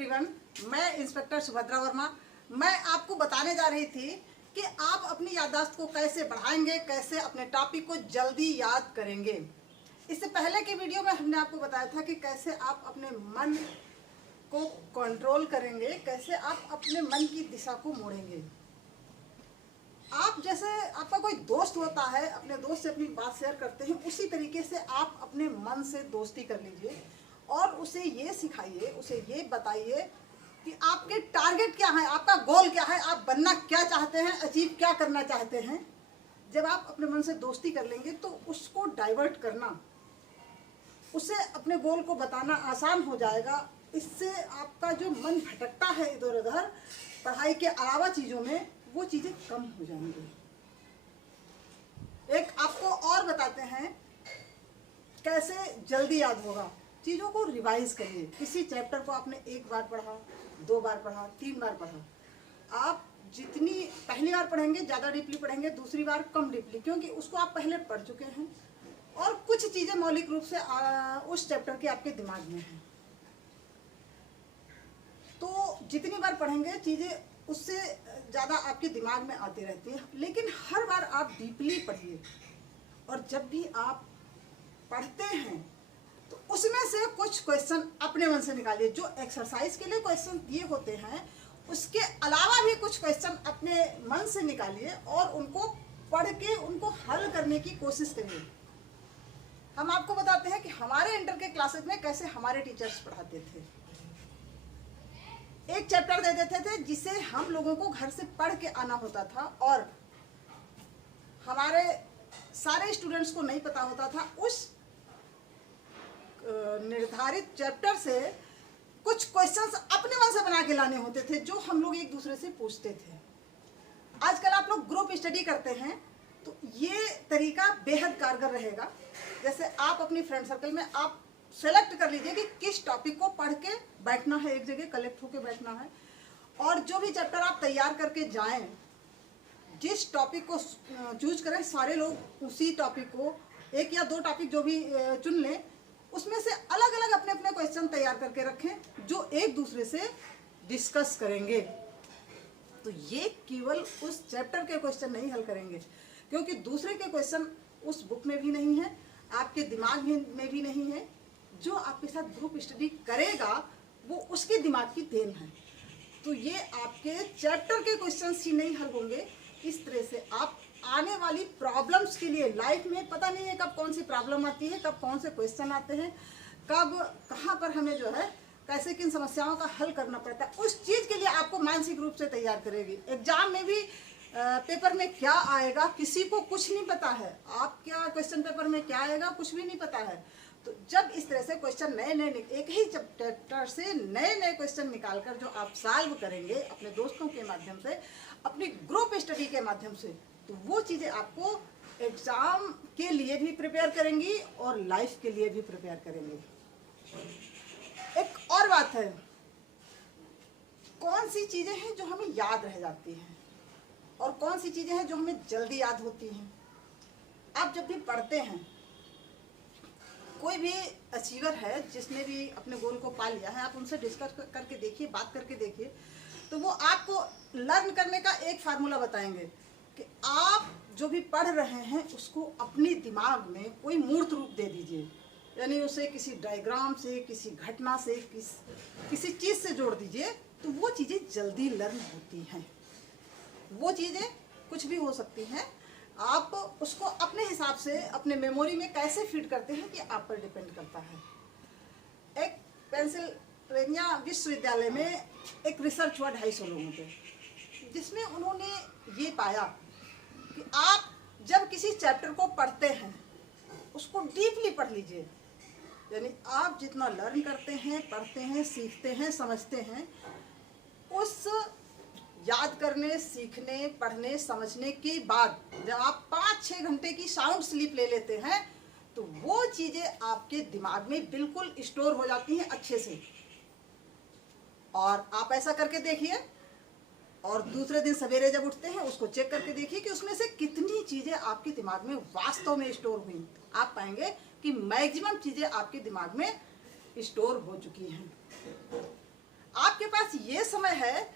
Everyone, मैं inspector Subhadra Verma. मैं आपको बताने जा रही थी कि आप अपनी याददाश्त को कैसे बढ़ाएंगे, कैसे अपने टॉपिक को जल्दी याद करेंगे। इससे पहले की वीडियो में हमने आपको बताया था कि कैसे आप अपने मन को कंट्रोल करेंगे, कैसे आप अपने मन की दिशा को मोड़ेंगे। आप जैसे आपका कोई दोस्त होता है, अपने दोस्त से अपनी बात शेयर करते हैं, उसी तरीके से आप अपने मन से दोस्ती कर लीजिए और उसे ये सिखाइए, उसे ये बताइए कि आपके टारगेट क्या है, आपका गोल क्या है, आप बनना क्या चाहते हैं, अचीव क्या करना चाहते हैं। जब आप अपने मन से दोस्ती कर लेंगे तो उसको डाइवर्ट करना, उसे अपने गोल को बताना आसान हो जाएगा। इससे आपका जो मन भटकता है इधर उधर पढ़ाई के अलावा चीज़ों में, वो चीज़ें कम हो जाएंगी। एक आपको और बताते हैं कैसे जल्दी याद होगा। चीज़ों को रिवाइज करिए। किसी चैप्टर को आपने एक बार पढ़ा, 2 बार पढ़ा, 3 बार पढ़ा। आप जितनी पहली बार पढ़ेंगे ज़्यादा डीपली पढ़ेंगे, दूसरी बार कम डीपली, क्योंकि उसको आप पहले पढ़ चुके हैं और कुछ चीज़ें मौलिक रूप से उस चैप्टर के आपके दिमाग में हैं। तो जितनी बार पढ़ेंगे चीज़ें उससे ज़्यादा आपके दिमाग में आती रहती है। लेकिन हर बार आप डीपली पढ़िए और जब भी आप पढ़ते हैं तो उसमें से कुछ क्वेश्चन अपने मन से निकालिए। जो एक्सरसाइज के लिए क्वेश्चन दिए होते हैं उसके अलावा भी कुछ क्वेश्चन अपने मन से निकालिए और उनको पढ़ के उनको हल करने की कोशिश करिए। हम आपको बताते हैं कि हमारे इंटर के क्लासेस में कैसे हमारे टीचर्स पढ़ाते थे। एक चैप्टर दे देते थे जिसे हम लोगों को घर से पढ़ के आना होता था और हमारे सारे स्टूडेंट्स को नहीं पता होता था। उस निर्धारित चैप्टर से कुछ क्वेश्चंस अपने मन से बना के लाने होते थे जो हम लोग एक दूसरे से पूछते थे। आजकल आप लोग ग्रुप स्टडी करते हैं तो ये तरीका बेहद कारगर रहेगा। जैसे आप अपनी फ्रेंड सर्कल में आप सेलेक्ट कर लीजिए कि किस टॉपिक को पढ़ के बैठना है, एक जगह कलेक्ट होके बैठना है और जो भी चैप्टर आप तैयार करके जाएं, जिस टॉपिक को चूज करें, सारे लोग उसी टॉपिक को 1 या 2 टॉपिक जो भी चुन लें, उसमें से अलग अलग अपने अपने क्वेश्चन तैयार करके रखें जो एक दूसरे से डिस्कस करेंगे। तो ये केवल उस चैप्टर के क्वेश्चन नहीं हल करेंगे, क्योंकि दूसरे के क्वेश्चन उस बुक में भी नहीं है, आपके दिमाग में भी नहीं है। जो आपके साथ ग्रुप स्टडी करेगा वो उसके दिमाग की देन है। तो ये आपके चैप्टर के क्वेश्चंस ही नहीं हल होंगे। इस तरह से आप आने वाली प्रॉब्लम्स के लिए, लाइफ में पता नहीं है कब कौन सी प्रॉब्लम आती है, कब कौन से क्वेश्चन आते हैं, कब कहाँ पर हमें जो है कैसे किन समस्याओं का हल करना पड़ता है, उस चीज़ के लिए आपको मानसिक रूप से तैयार करेगी। एग्जाम में भी पेपर में क्या आएगा किसी को कुछ नहीं पता है। आप क्या क्वेश्चन पेपर में क्या आएगा कुछ भी नहीं पता है। तो जब इस तरह से क्वेश्चन नए नए, एक ही चैप्टर से नए नए क्वेश्चन निकालकर जो आप सॉल्व करेंगे अपने दोस्तों के माध्यम से, अपनी ग्रुप स्टडी के माध्यम से, तो वो चीज़ें आपको एग्जाम के लिए भी प्रिपेयर करेंगी और लाइफ के लिए भी प्रिपेयर करेंगी। एक और बात है, कौन सी चीज़ें हैं जो हमें याद रह जाती हैं और कौन सी चीज़ें हैं जो हमें जल्दी याद होती हैं। आप जब भी पढ़ते हैं, कोई भी अचीवर है जिसने भी अपने गोल को पा लिया है, आप उनसे डिस्कस करके देखिए, बात करके देखिए, तो वो आपको लर्न करने का एक फार्मूला बताएंगे कि आप जो भी पढ़ रहे हैं उसको अपने दिमाग में कोई मूर्त रूप दे दीजिए। यानी उसे किसी डायग्राम से, किसी घटना से, किसी चीज़ से जोड़ दीजिए, तो वो चीज़ें जल्दी लर्न होती हैं। वो चीज़ें कुछ भी हो सकती हैं, आप उसको अपने हिसाब से अपने मेमोरी में कैसे फिट करते हैं ये आप पर डिपेंड करता है। एक पेंसिल्वेनिया विश्वविद्यालय में एक रिसर्च हुआ 250 लोगों पे, जिसमें उन्होंने ये पाया कि आप जब किसी चैप्टर को पढ़ते हैं उसको डीपली पढ़ लीजिए। यानी आप जितना लर्न करते हैं, पढ़ते हैं, सीखते हैं, समझते हैं, उस याद करने, सीखने, पढ़ने, समझने के बाद जब आप 5-6 घंटे की साउंड स्लीप ले लेते हैं तो वो चीज़ें आपके दिमाग में बिल्कुल स्टोर हो जाती हैं अच्छे से। और आप ऐसा करके देखिए और दूसरे दिन सवेरे जब उठते हैं उसको चेक करके देखिए कि उसमें से कितनी चीज़ें आपके दिमाग में वास्तव में स्टोर हुई। आप पाएंगे कि मैक्सिमम चीज़ें आपके दिमाग में स्टोर हो चुकी हैं। आप ये समय है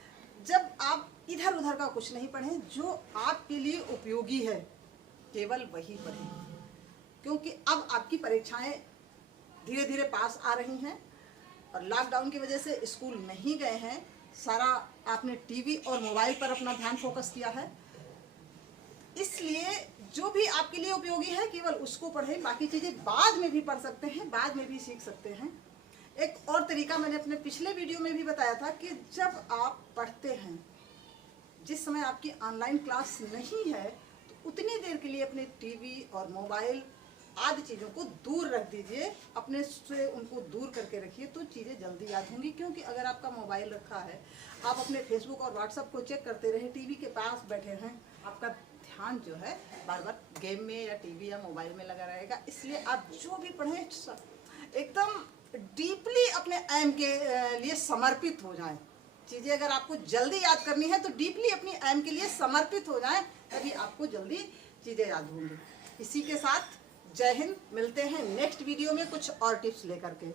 जब आप इधर उधर का कुछ नहीं पढ़ें, जो आपके लिए उपयोगी है केवल वही पढ़ें, क्योंकि अब आपकी परीक्षाएं धीरे धीरे पास आ रही हैं और लॉकडाउन की वजह से स्कूल नहीं गए हैं, सारा आपने टीवी और मोबाइल पर अपना ध्यान फोकस किया है। इसलिए जो भी आपके लिए उपयोगी है केवल उसको पढ़ें, बाकी चीज़ें बाद में भी पढ़ सकते हैं, बाद में भी सीख सकते हैं। एक और तरीका मैंने अपने पिछले वीडियो में भी बताया था कि जब आप पढ़ते हैं, जिस समय आपकी ऑनलाइन क्लास नहीं है, तो उतनी देर के लिए अपने टीवी और मोबाइल आदि चीज़ों को दूर रख दीजिए, अपने से उनको दूर करके रखिए, तो चीज़ें जल्दी याद होंगी। क्योंकि अगर आपका मोबाइल रखा है, आप अपने फेसबुक और व्हाट्सएप को चेक करते रहे, टीवी के पास बैठे हैं, आपका ध्यान जो है बार बार गेम में या टीवी या मोबाइल में लगा रहेगा। इसलिए आप जो भी पढ़ें एकदम डीपली अपने एम के लिए समर्पित हो जाएं। चीज़ें अगर आपको जल्दी याद करनी है तो डीपली अपनी एम के लिए समर्पित हो जाएं, तभी आपको जल्दी चीज़ें याद होंगी। इसी के साथ जय हिंद, मिलते हैं नेक्स्ट वीडियो में कुछ और टिप्स लेकर के।